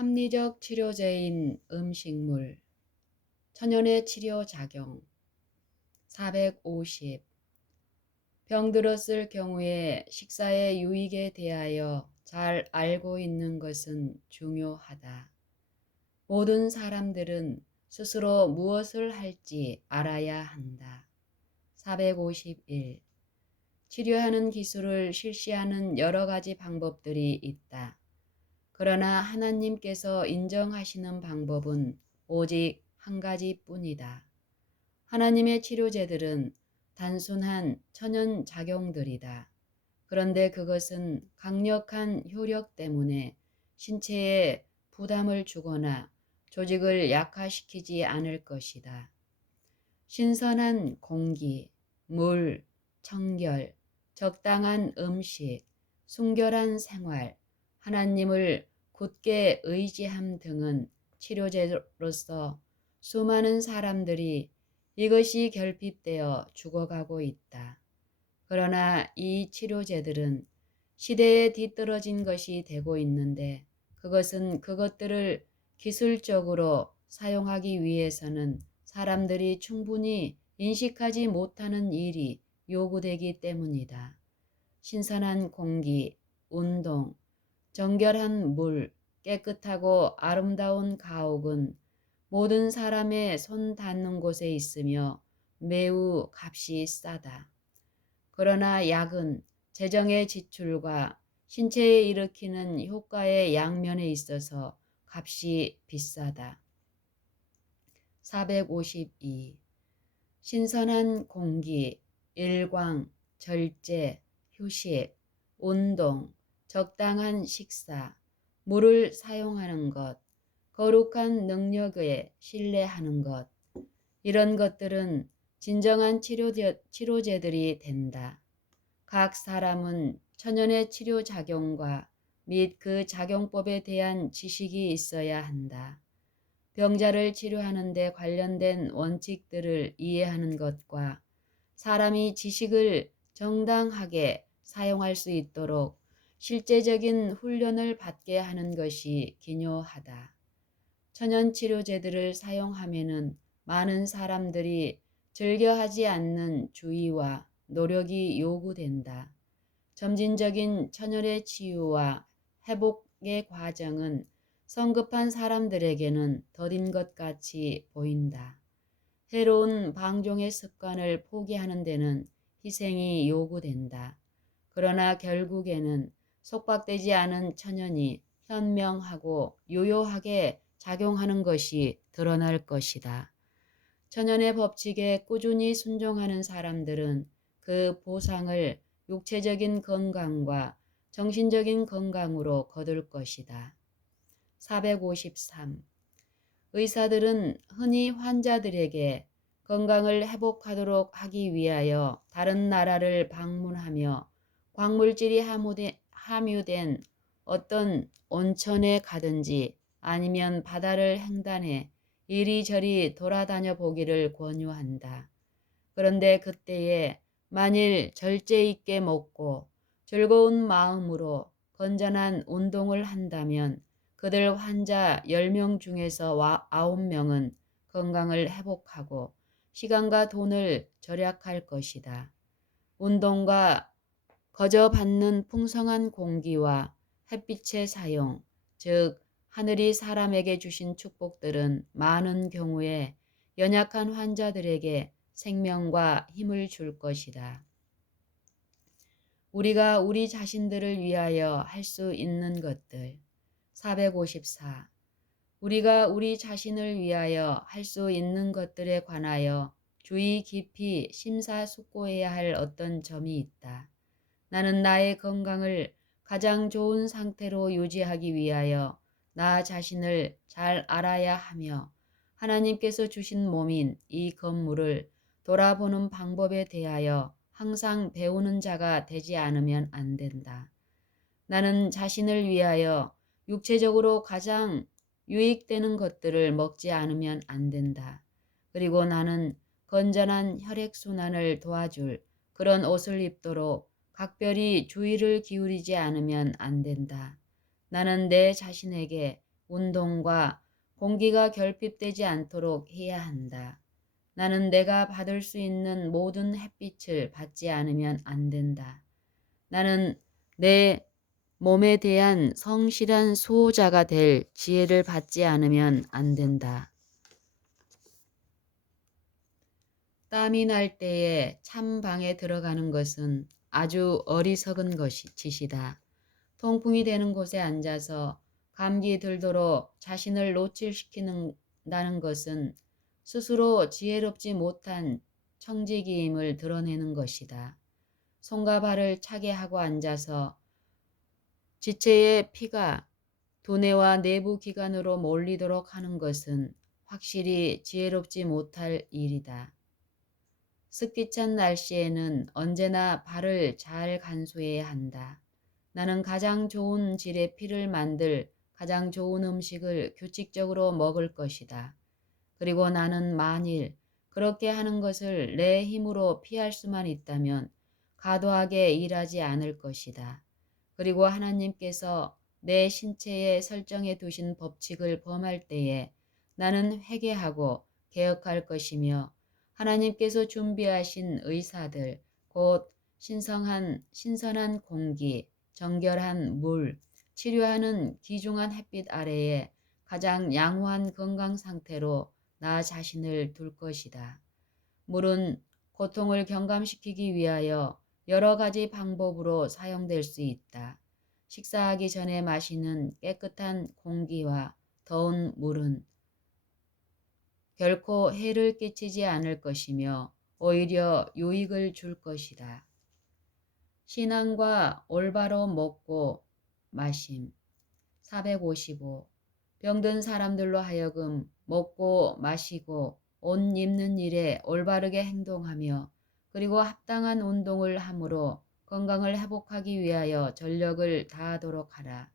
합리적 치료제인 음식물, 천연의 치료작용. 450. 병들었을 경우에 식사의 유익에 대하여 잘 알고 있는 것은 중요하다. 모든 사람들은 스스로 무엇을 할지 알아야 한다. 451. 치료하는 기술을 실시하는 여러 가지 방법들이 있다. 그러나 하나님께서 인정하시는 방법은 오직 한 가지뿐이다. 하나님의 치료제들은 단순한 천연작용들이다. 그런데 그것은 강력한 효력 때문에 신체에 부담을 주거나 조직을 약화시키지 않을 것이다. 신선한 공기, 물, 청결, 적당한 음식, 순결한 생활, 하나님을 굳게 의지함 등은 치료제로서 수많은 사람들이 이것이 결핍되어 죽어가고 있다. 그러나 이 치료제들은 시대에 뒤떨어진 것이 되고 있는데 그것은 그것들을 기술적으로 사용하기 위해서는 사람들이 충분히 인식하지 못하는 일이 요구되기 때문이다. 신선한 공기, 운동, 정결한 물, 깨끗하고 아름다운 가옥은 모든 사람의 손 닿는 곳에 있으며 매우 값이 싸다. 그러나 약은 재정의 지출과 신체에 일으키는 효과의 양면에 있어서 값이 비싸다. 452. 신선한 공기, 일광, 절제, 휴식, 운동, 적당한 식사, 물을 사용하는 것, 거룩한 능력에 신뢰하는 것, 이런 것들은 진정한 치료제들이 된다. 각 사람은 천연의 치료작용과 및 그 작용법에 대한 지식이 있어야 한다. 병자를 치료하는 데 관련된 원칙들을 이해하는 것과 사람이 지식을 정당하게 사용할 수 있도록 실제적인 훈련을 받게 하는 것이 기묘하다. 천연치료제들을 사용하면은 많은 사람들이 즐겨하지 않는 주의와 노력이 요구된다. 점진적인 천연의 치유와 회복의 과정은 성급한 사람들에게는 더딘 것 같이 보인다. 해로운 방종의 습관을 포기하는 데는 희생이 요구된다. 그러나 결국에는 속박되지 않은 천연이 현명하고 유효하게 작용하는 것이 드러날 것이다. 천연의 법칙에 꾸준히 순종하는 사람들은 그 보상을 육체적인 건강과 정신적인 건강으로 거둘 것이다. 453. 의사들은 흔히 환자들에게 건강을 회복하도록 하기 위하여 다른 나라를 방문하며 광물질이 함유된 어떤 온천에 가든지 아니면 바다를 횡단해 이리저리 돌아다녀 보기를 권유한다. 그런데 그때에 만일 절제 있게 먹고 즐거운 마음으로 건전한 운동을 한다면 그들 환자 10명 중에서 9명은 건강을 회복하고 시간과 돈을 절약할 것이다. 운동과 거저 받는 풍성한 공기와 햇빛의 사용, 즉 하늘이 사람에게 주신 축복들은 많은 경우에 연약한 환자들에게 생명과 힘을 줄 것이다. 우리가 우리 자신들을 위하여 할 수 있는 것들. 454. 우리가 우리 자신을 위하여 할 수 있는 것들에 관하여 주의 깊이 심사숙고해야 할 어떤 점이 있다. 나는 나의 건강을 가장 좋은 상태로 유지하기 위하여 나 자신을 잘 알아야 하며 하나님께서 주신 몸인 이 건물을 돌아보는 방법에 대하여 항상 배우는 자가 되지 않으면 안 된다. 나는 자신을 위하여 육체적으로 가장 유익되는 것들을 먹지 않으면 안 된다. 그리고 나는 건전한 혈액순환을 도와줄 그런 옷을 입도록 각별히 주의를 기울이지 않으면 안 된다. 나는 내 자신에게 운동과 공기가 결핍되지 않도록 해야 한다. 나는 내가 받을 수 있는 모든 햇빛을 받지 않으면 안 된다. 나는 내 몸에 대한 성실한 수호자가 될 지혜를 받지 않으면 안 된다. 땀이 날 때에 찬 방에 들어가는 것은 아주 어리석은 짓이다. 통풍이 되는 곳에 앉아서 감기 들도록 자신을 노출시키는다는 것은 스스로 지혜롭지 못한 청지기임을 드러내는 것이다. 손과 발을 차게 하고 앉아서 지체의 피가 두뇌와 내부 기관으로 몰리도록 하는 것은 확실히 지혜롭지 못할 일이다. 습기찬 날씨에는 언제나 발을 잘 간수해야 한다. 나는 가장 좋은 질의 피를 만들 가장 좋은 음식을 규칙적으로 먹을 것이다. 그리고 나는 만일 그렇게 하는 것을 내 힘으로 피할 수만 있다면 과도하게 일하지 않을 것이다. 그리고 하나님께서 내 신체에 설정해 두신 법칙을 범할 때에 나는 회개하고 개혁할 것이며 하나님께서 준비하신 의사들, 곧 신선한 공기, 정결한 물, 치료하는 귀중한 햇빛 아래에 가장 양호한 건강 상태로 나 자신을 둘 것이다. 물은 고통을 경감시키기 위하여 여러 가지 방법으로 사용될 수 있다. 식사하기 전에 마시는 깨끗한 공기와 더운 물은 결코 해를 끼치지 않을 것이며 오히려 유익을 줄 것이다. 신앙과 올바로 먹고 마심. 455. 병든 사람들로 하여금 먹고 마시고 옷 입는 일에 올바르게 행동하며 그리고 합당한 운동을 함으로 건강을 회복하기 위하여 전력을 다하도록 하라.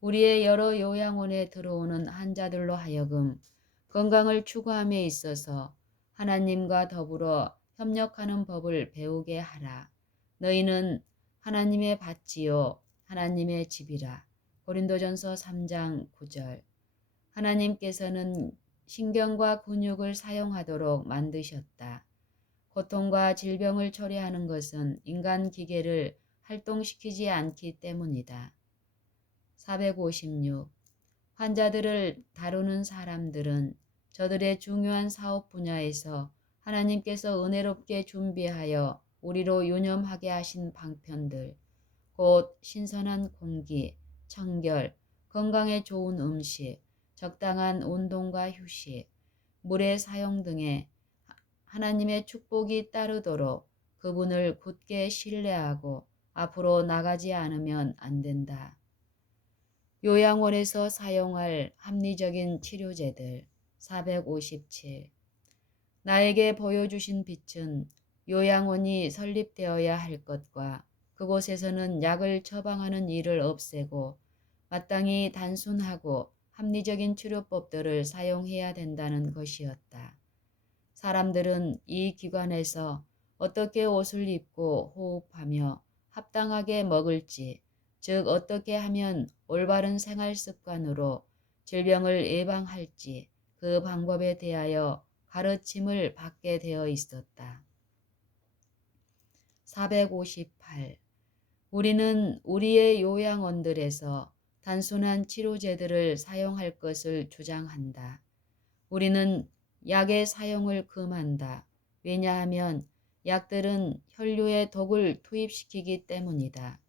우리의 여러 요양원에 들어오는 환자들로 하여금 건강을 추구함에 있어서 하나님과 더불어 협력하는 법을 배우게 하라. 너희는 하나님의 밭이요 하나님의 집이라. 고린도전서 3장 9절. 하나님께서는 신경과 근육을 사용하도록 만드셨다. 고통과 질병을 초래하는 것은 인간 기계를 활동시키지 않기 때문이다. 456. 환자들을 다루는 사람들은 저들의 중요한 사업 분야에서 하나님께서 은혜롭게 준비하여 우리로 유념하게 하신 방편들, 곧 신선한 공기, 청결, 건강에 좋은 음식, 적당한 운동과 휴식, 물의 사용 등에 하나님의 축복이 따르도록 그분을 굳게 신뢰하고 앞으로 나가지 않으면 안 된다. 요양원에서 사용할 합리적인 치료제들. 457. 나에게 보여주신 빛은 요양원이 설립되어야 할 것과 그곳에서는 약을 처방하는 일을 없애고 마땅히 단순하고 합리적인 치료법들을 사용해야 된다는 것이었다. 사람들은 이 기관에서 어떻게 옷을 입고 호흡하며 합당하게 먹을지, 즉 어떻게 하면 올바른 생활 습관으로 질병을 예방할지 그 방법에 대하여 가르침을 받게 되어 있었다. 458. 우리는 우리의 요양원들에서 단순한 치료제들을 사용할 것을 주장한다. 우리는 약의 사용을 금한다. 왜냐하면 약들은 혈류에 독을 투입시키기 때문이다.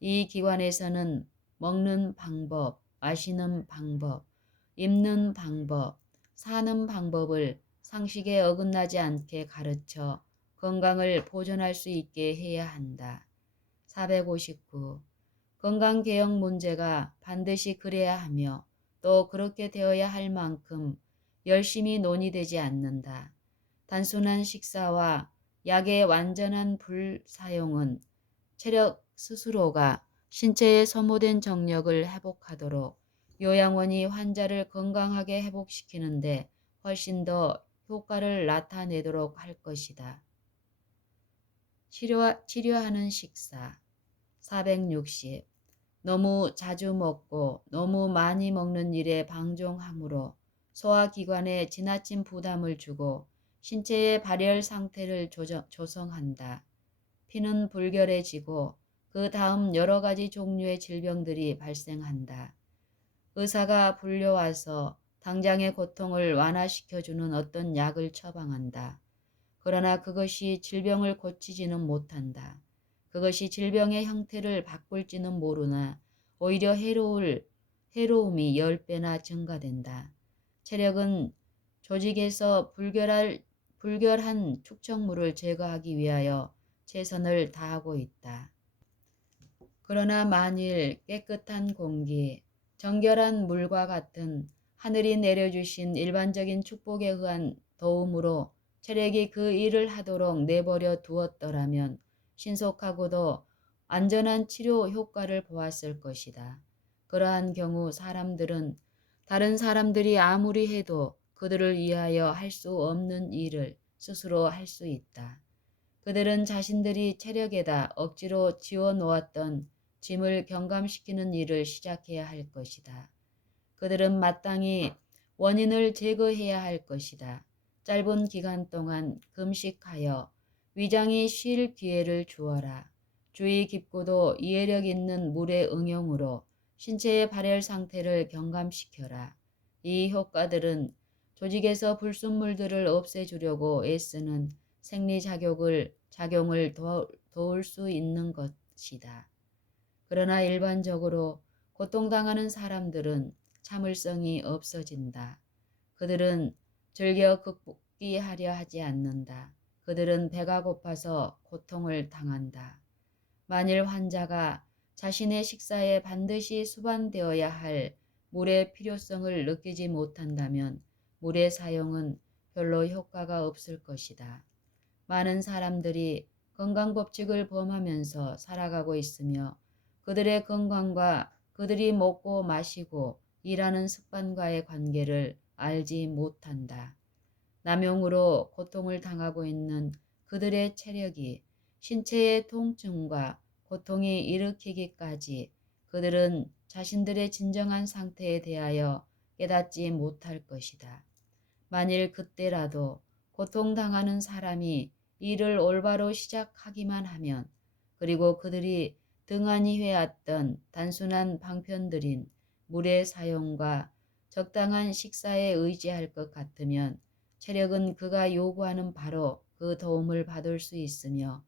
이 기관에서는 먹는 방법, 마시는 방법, 입는 방법, 사는 방법을 상식에 어긋나지 않게 가르쳐 건강을 보존할 수 있게 해야 한다. 459. 건강개혁 문제가 반드시 그래야 하며 또 그렇게 되어야 할 만큼 열심히 논의되지 않는다. 단순한 식사와 약의 완전한 불사용은 체력 스스로가 신체에 소모된 정력을 회복하도록 요양원이 환자를 건강하게 회복시키는데 훨씬 더 효과를 나타내도록 할 것이다. 치료하는 식사. 460. 너무 자주 먹고 너무 많이 먹는 일에 방종함으로 소화기관에 지나친 부담을 주고 신체의 발열 상태를 조성한다. 피는 불결해지고 그 다음 여러 가지 종류의 질병들이 발생한다. 의사가 불려와서 당장의 고통을 완화시켜주는 어떤 약을 처방한다. 그러나 그것이 질병을 고치지는 못한다. 그것이 질병의 형태를 바꿀지는 모르나 오히려 해로움이 10배나 증가된다. 체력은 조직에서 불결한 축적물을 제거하기 위하여 최선을 다하고 있다. 그러나 만일 깨끗한 공기, 정결한 물과 같은 하늘이 내려주신 일반적인 축복에 의한 도움으로 체력이 그 일을 하도록 내버려 두었더라면 신속하고도 안전한 치료 효과를 보았을 것이다. 그러한 경우 사람들은 다른 사람들이 아무리 해도 그들을 위하여 할 수 없는 일을 스스로 할 수 있다. 그들은 자신들이 체력에다 억지로 지어놓았던 짐을 경감시키는 일을 시작해야 할 것이다. 그들은 마땅히 원인을 제거해야 할 것이다. 짧은 기간 동안 금식하여 위장이 쉴 기회를 주어라. 주의 깊고도 이해력 있는 물의 응용으로 신체의 발열 상태를 경감시켜라. 이 효과들은 조직에서 불순물들을 없애주려고 애쓰는 작용을 도울 수 있는 것이다. 그러나 일반적으로 고통당하는 사람들은 참을성이 없어진다. 그들은 즐겨 극복하려 하지 않는다. 그들은 배가 고파서 고통을 당한다. 만일 환자가 자신의 식사에 반드시 수반되어야 할 물의 필요성을 느끼지 못한다면 물의 사용은 별로 효과가 없을 것이다. 많은 사람들이 건강법칙을 범하면서 살아가고 있으며 그들의 건강과 그들이 먹고 마시고 일하는 습관과의 관계를 알지 못한다. 남용으로 고통을 당하고 있는 그들의 체력이 신체의 통증과 고통이 일으키기까지 그들은 자신들의 진정한 상태에 대하여 깨닫지 못할 것이다. 만일 그때라도 고통당하는 사람이 일을 올바로 시작하기만 하면 그리고 그들이 등한히 해왔던 단순한 방편들인 물의 사용과 적당한 식사에 의지할 것 같으면 체력은 그가 요구하는 바로 그 도움을 받을 수 있으며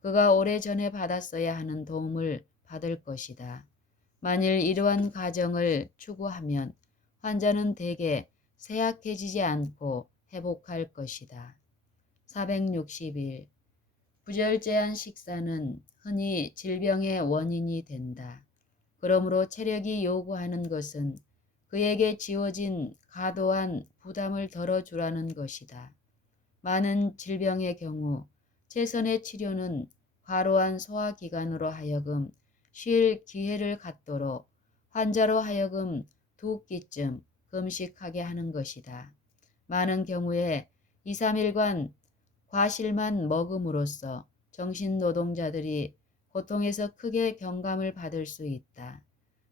그가 오래전에 받았어야 하는 도움을 받을 것이다. 만일 이러한 가정을 추구하면 환자는 대개 쇠약해지지 않고 회복할 것이다. 461. 부절제한 식사는 흔히 질병의 원인이 된다. 그러므로 체력이 요구하는 것은 그에게 지워진 과도한 부담을 덜어주라는 것이다. 많은 질병의 경우 최선의 치료는 과로한 소화기관으로 하여금 쉴 기회를 갖도록 환자로 하여금 2끼쯤 금식하게 하는 것이다. 많은 경우에 2, 3일간 과실만 먹음으로써 정신노동자들이 고통에서 크게 경감을 받을 수 있다.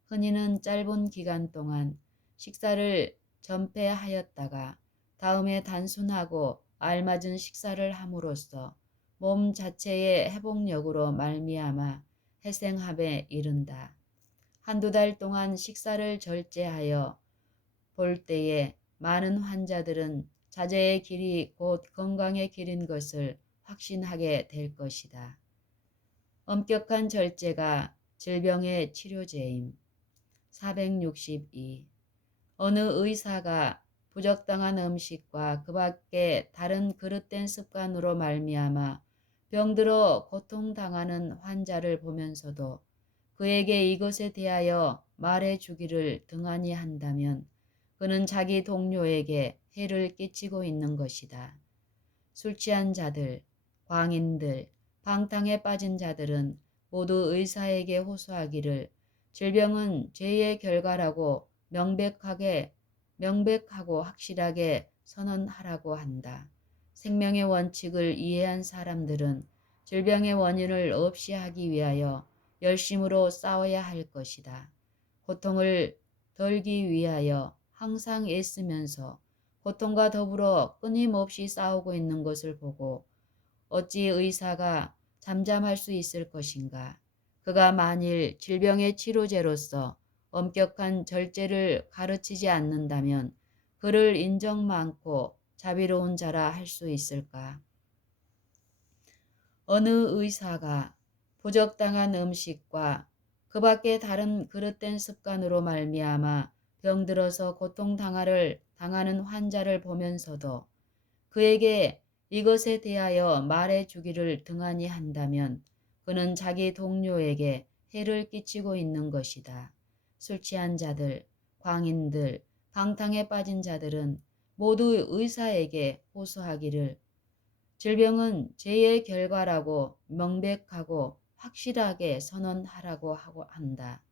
흔히는 짧은 기간 동안 식사를 전폐하였다가 다음에 단순하고 알맞은 식사를 함으로써 몸 자체의 회복력으로 말미암아 회생합에 이른다. 한두 달 동안 식사를 절제하여 볼 때에 많은 환자들은 자제의 길이 곧 건강의 길인 것을 확신하게 될 것이다. 엄격한 절제가 질병의 치료제임. 462. 어느 의사가 부적당한 음식과 그 밖에 다른 그릇된 습관으로 말미암아 병들어 고통당하는 환자를 보면서도 그에게 이것에 대하여 말해주기를 등한히 한다면 그는 자기 동료에게 해를 끼치고 있는 것이다. 술 취한 자들, 광인들, 방탕에 빠진 자들은 모두 의사에게 호소하기를 질병은 죄의 결과라고 명백하고 확실하게 선언하라고 한다. 생명의 원칙을 이해한 사람들은 질병의 원인을 없이 하기 위하여 열심으로 싸워야 할 것이다. 고통을 덜기 위하여 항상 애쓰면서 고통과 더불어 끊임없이 싸우고 있는 것을 보고 어찌 의사가 잠잠할 수 있을 것인가. 그가 만일 질병의 치료제로서 엄격한 절제를 가르치지 않는다면 그를 인정 많고 자비로운 자라 할 수 있을까? 어느 의사가 부적당한 음식과 그 밖에 다른 그릇된 습관으로 말미암아 병들어서 당하는 환자를 보면서도 그에게 이것에 대하여 말해 주기를 등한히 한다면 그는 자기 동료에게 해를 끼치고 있는 것이다. 술 취한 자들, 광인들, 방탕에 빠진 자들은 모두 의사에게 호소하기를 질병은 죄의 결과라고 명백하고 확실하게 선언하라고 하고 한다.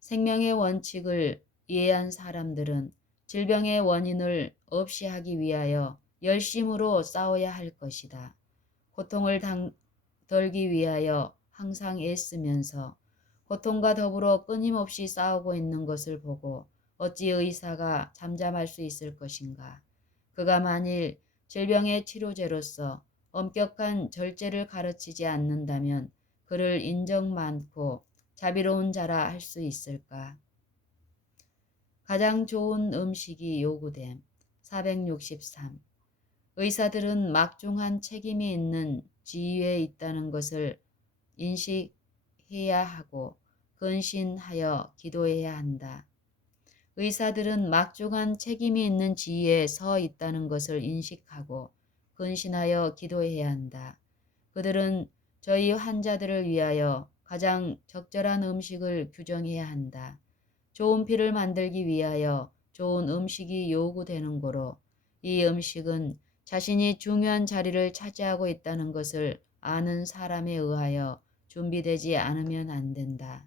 생명의 원칙을 이해한 사람들은 질병의 원인을 없이 하기 위하여 열심으로 싸워야 할 것이다. 고통을 덜기 위하여 항상 애쓰면서 고통과 더불어 끊임없이 싸우고 있는 것을 보고 어찌 의사가 잠잠할 수 있을 것인가. 그가 만일 질병의 치료제로서 엄격한 절제를 가르치지 않는다면 그를 인정 많고 자비로운 자라 할 수 있을까? 가장 좋은 음식이 요구됨. 463. 의사들은 막중한 책임이 있는 지위에 있다는 것을 인식해야 하고 근신하여 기도해야 한다. 의사들은 막중한 책임이 있는 지위에 서 있다는 것을 인식하고 근신하여 기도해야 한다. 그들은 저희 환자들을 위하여 가장 적절한 음식을 규정해야 한다. 좋은 피를 만들기 위하여 좋은 음식이 요구되는 고로 이 음식은 자신이 중요한 자리를 차지하고 있다는 것을 아는 사람에 의하여 준비되지 않으면 안 된다.